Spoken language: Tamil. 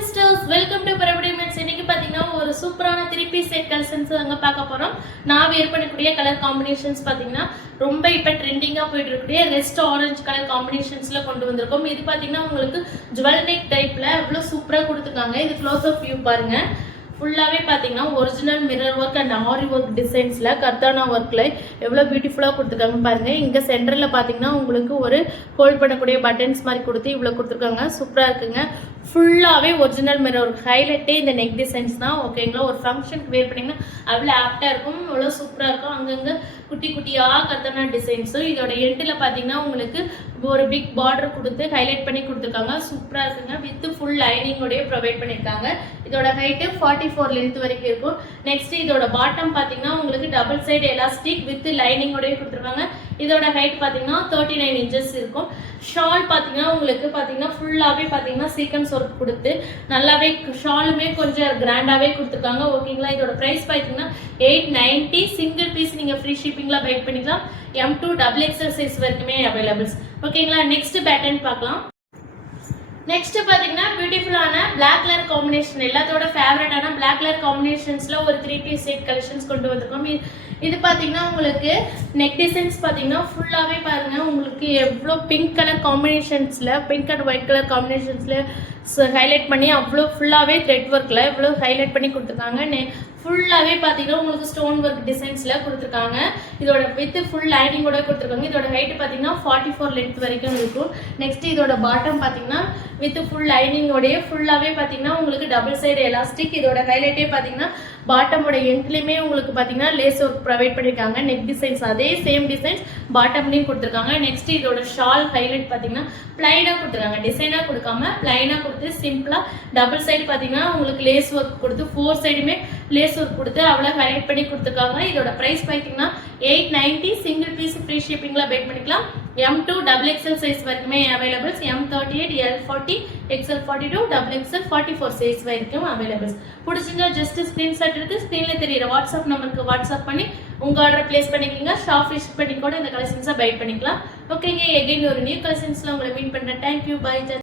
Sisters, welcome to பரபடிமெண்ட்ஸ். இன்னைக்கு பார்த்தீங்கன்னா ஒரு சூப்பரான 3 செட் கலெக்ஷன்ஸ் அங்கே பார்க்க போகிறோம். நான் வேர் பண்ணக்கூடிய கலர் காம்பினேஷன்ஸ் பார்த்தீங்கன்னா ரொம்ப இப்போ ட்ரெண்டிங்காக போயிட்டு இருக்கக்கூடிய ரெஸ்ட் ஆரஞ்சு கலர் காம்பினேஷன்ஸில் கொண்டு வந்திருக்கோம். இது பார்த்தீங்கன்னா உங்களுக்கு ஜுவல் நெக் டைப்பில் எவ்வளோ சூப்பராக கொடுத்துருக்காங்க. இது க்ளோஸ் ஆஃப் வியூ பாருங்கள். ஃபுல்லாகவே பார்த்தீங்கன்னா original mirror work and aari work டிசைன்ஸில் கர்தானா ஒர்க்கில் எவ்வளோ பியூட்டிஃபுல்லாக கொடுத்துருக்காங்க பாருங்கள். இங்கே சென்டரில் பார்த்தீங்கன்னா உங்களுக்கு ஒரு ஹோல்ட் பண்ணக்கூடிய பட்டன்ஸ் மாதிரி கொடுத்து இவ்வளோ கொடுத்துருக்காங்க. சூப்பராக இருக்குங்க. ஃபுல்லாகவே ஒரிஜினல் மிரர் ஒர்க். ஹைலைட்டே இந்த நெக் டிசைன்ஸ் தான். ஓகேங்களா, ஒரு ஃபங்க்ஷனுக்கு வேர் பண்ணிங்கன்னா அவ்வளோ ஆப்டாக இருக்கும், அவ்வளோ சூப்பராக இருக்கும். அங்கங்கே குட்டி குட்டியாக கர்தானா டிசைன்ஸும் இதோட எண்டில் பார்த்தீங்கன்னா உங்களுக்கு ஒரு பிக் பார்டர் கொடுத்து ஹைலைட் பண்ணி கொடுத்துருக்காங்க. சூப்பராக இருக்குங்க. வித் ஃபுல் லைனிங்கோடய ப்ரொவைட் பண்ணியிருக்காங்க. இதோட ஹைட்டு 44 லென்த் வரைக்கும் இருக்கும். நெக்ஸ்ட் இதோட பாட்டம் பார்த்தீங்கன்னா உங்களுக்கு டபுள் சைடு எலாஸ்டிக் வித் லைனிங்கோடய கொடுத்துருக்காங்க. இதோட ஹைட் பார்த்தீங்கன்னா 39 இன்ச்சஸ் இருக்கும். ஷால் பார்த்தீங்கன்னா உங்களுக்கு பார்த்தீங்கன்னா ஃபுல்லாகவே பார்த்தீங்கன்னா சீக்வன்ஸ் ஒர்க் கொடுத்து நல்லாவே ஷாலுமே கொஞ்சம் கிராண்டாகவே கொடுத்துருக்காங்க. ஓகேங்களா, இதோட ப்ரைஸ் பார்த்தீங்கன்னா 890. சிங்கிள் பீஸ் நீங்கள் ஃப்ரீ ஷிப்பிங்கில் பை பண்ணிக்கலாம். M2 XXL சைஸ் வரைக்குமே அவைலபிள்ஸ். ஓகேங்களா, நெக்ஸ்ட் பேட்டர்ன் பார்க்கலாம். நெக்ஸ்ட் பார்த்தீங்கன்னா பியூட்டிஃபுல்லான பிளாக் கலர் காம்பினேஷன், எல்லாத்தோட ஃபேவரட்டான பிளாக் கலர் காம்பினேஷன்ஸில் ஒரு 3 பீஸ் செட் கலெக்ஷன்ஸ் கொண்டு வந்திருக்கோம். இது பார்த்தீங்கன்னா உங்களுக்கு நெக் டிசைன்ஸ் பார்த்தீங்கன்னா ஃபுல்லாகவே பாருங்கள் உங்களுக்கு எவ்வளோ பிங்க் கலர் காம்பினேஷன்ஸில், பிங்க் அண்ட் ஒயிட் கலர் காம்பினேஷன்ஸில் ஹைலைட் பண்ணி அவ்வளோ ஃபுல்லாகவே த்ரெட் ஒர்க்கில் எவ்வளோ ஹைலைட் பண்ணி கொடுத்துருக்காங்க. ஃபுல்லாகவே பார்த்தீங்கன்னா உங்களுக்கு ஸ்டோன் ஒர்க் டிசைன்ஸில் கொடுத்துருக்காங்க. இதோட வித் ஃபுல் லைனிங்கோட கொடுத்துருக்காங்க. இதோட ஹைட்டு பார்த்தீங்கன்னா 44 லென்த் வரைக்கும் இருக்கும். நெக்ஸ்ட் இதோட பாட்டம் பார்த்தீங்கன்னா வித் ஃபுல் லைனிங்கோடைய ஃபுல்லாகவே பார்த்தீங்கன்னா உங்களுக்கு டபுள் சைடு எலாஸ்டிக். இதோட ஹைலைட்டே பார்த்தீங்கன்னா பாட்டமோட எண்ட்லேயுமே உங்களுக்கு பார்த்தீங்கன்னா லேஸ் ஒர்க் ப்ரொவைட் பண்ணியிருக்காங்க. நெக் டிசைன்ஸ் அதே சேம் டிசைன்ஸ் பாட்டம்லேயும் கொடுத்துருக்காங்க. நெக்ஸ்ட் இதோட ஷால் ஹைலைட் பார்த்தீங்கன்னா பிளைனாக கொடுத்துருக்காங்க. டிசைனாக கொடுக்காம பிளைனாக கொடுத்து சிம்பிளாக டபுள் சைடு பார்த்தீங்கன்னா உங்களுக்கு லேஸ் ஒர்க் கொடுத்து 4 சைடுமே லேஸ் ஒர்க் கொடுத்து அவ்வளோ ஹைலைட் பண்ணி கொடுத்துருக்காங்க. இதோட ப்ரைஸ் பார்த்தீங்கன்னா 890. சிங்கிள் பீஸ் ஃப்ரீ ஷிப்பிங்கில் பை பண்ணிக்கலாம். M2 XXL சைஸ் வரைக்குமே அவைலபிள்ஸ். M38, L40, XL42, XXL 44 size வரைக்கும் அவைலபிள்ஸ். பிடிச்சிங்க ஜஸ்ட் ஸ்க்ரீன்ஷாட் எடுத்து ஸ்க்ரீனில் தெரியிற வாட்ஸ்அப் நம்பருக்கு வாட்ஸ்அப் பண்ணி உங்கள் ஆர்டர் பிளேஸ் பண்ணிக்கிங்க. ஷாப் விசிட் பண்ணி கூட இந்த கலெக்ஷன்ஸை பை பண்ணிக்கலாம். ஓகேங்க, எகைன் ஒரு நியூ கலெக்ஷன்ஸில் உங்களை மீட் பண்ணுறேன். Thank you, by.